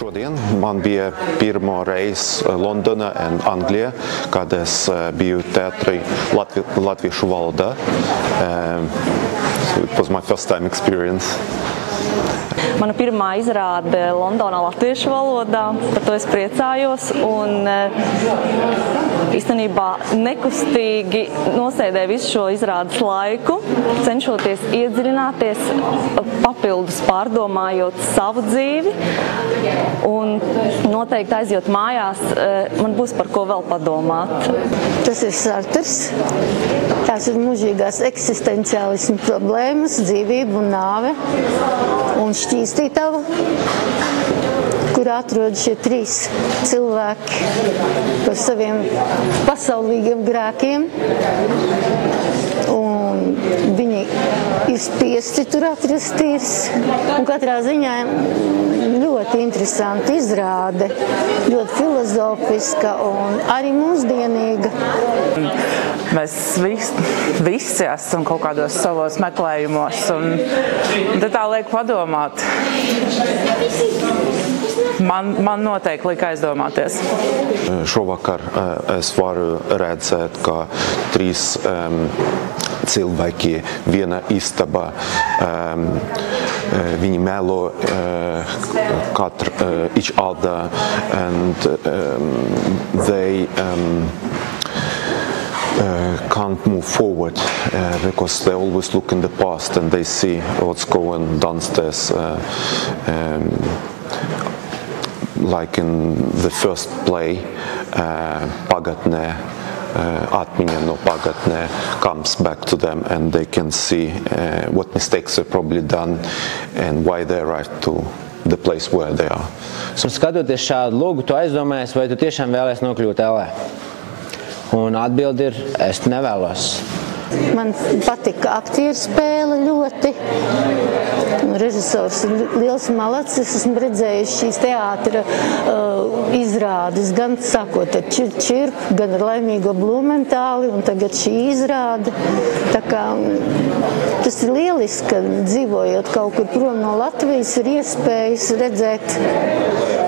Šodien man bija pirmo reizi Londonā un Anglijā, kad es biju teātrī latviešu valodā. So it was my first time experience. Mana pirmā izrāde Londonā latviešu valodā, par to es priecājos un īstenībā nekustīgi nosēdēju visu šo izrādes laiku, cenšoties iedziļināties, papildus pārdomājot savu dzīvi un noteikti aizjot mājās, man būs par ko vēl padomāt. Tas ir Sartrs, tās ir mūžīgās eksistenciālismu problēmas, dzīvība un nāve un šķīstītava, kur atrodas šie trīs cilvēki par saviem pasaulīgiem grēkiem. Un viņi ir spiesti tur atrasties. Un katrā ziņā ļoti interesanti izrāde, ļoti filozofiska un arī mūsdienīga. Mēs visi esam kaut kādos savos meklējumos, un tā liek padomāt. Man noteikti lika aizdomāties. Šovakar es varu redzēt, ka trīs cilvēki viena istaba, viņi melo each other, and they can't move forward because they always look in the past and they see what's going downstairs. Like in the first play, pagatnē, atmiņa no pagatnē comes back to them and they can see what mistakes they've probably done and why they arrived to the place where they are. Skatoties šādu logu, tu aizdomājies, vai tu tiešām vēlies nokļūt LA? Un atbildi ir, es nevēlos. Man patika aktieru spēle ļoti. Režisors ir liels malacis. Es esmu redzējuši šīs teātra izrādes, gan sākot ar Čirpu, gan ar Laimīgo Blumentāli, un tagad šī izrāde. Tā kā tas ir lieliski, ka dzīvojot kaut kur prom no Latvijas, ir iespējas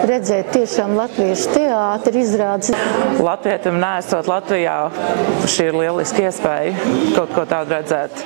redzēt tiešām latviešu teātra izrādes. Latvietim neesot Latvijā, šī ir lieliski iespēja kaut ko tādu redzēt.